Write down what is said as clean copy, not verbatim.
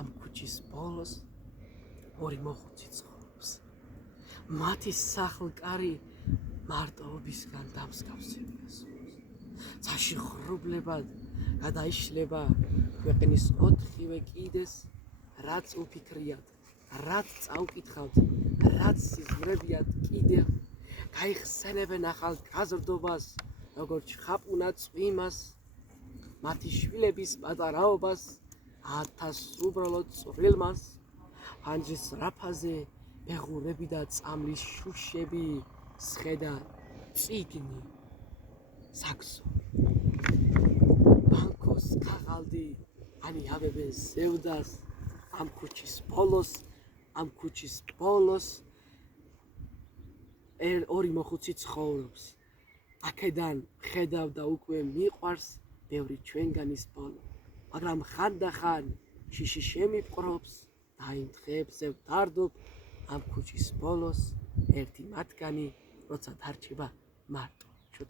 ამ ქუჩის ბოლოს ორი მოხუცი ცხოვრობს. მათი სახლკარი მარტოობისგან დამსგავსებია სულს. ცაში ხრუბლებად გადაიშლება ქვეყნის ოთხივე კიდეს, რაც უფიქრიათ, რაც წაუკითხავთ, რაც სიზმრებიათ კიდევ, გაიხსენებენ ახალ გაზრდობას, როგორც ჩხაპუნა წვიმას, მათი შვილების პატარაობას, 1000 უბრალოდ წვრილმას, ფანჯრის რაფაზე ბეღურები და წამლის შუშები, სხედა წიგნი, საქსო, ბანკოს ქაღალდი, ანიავებენ ზევდას, ამ ქუჩის ბოლოს ორი მოხუცი ცხოვრობს. აქედან ხედავდა უკვე მიყვარს ბევრი ჩვენგანის ბოლო, მაგრამ ხანდახან შიში შემიპყრობს და იმ დღეებზე ვდარდობ ამ ქუჩის ბოლოს ერთი მათგანი, როცა დარჩება მარტო.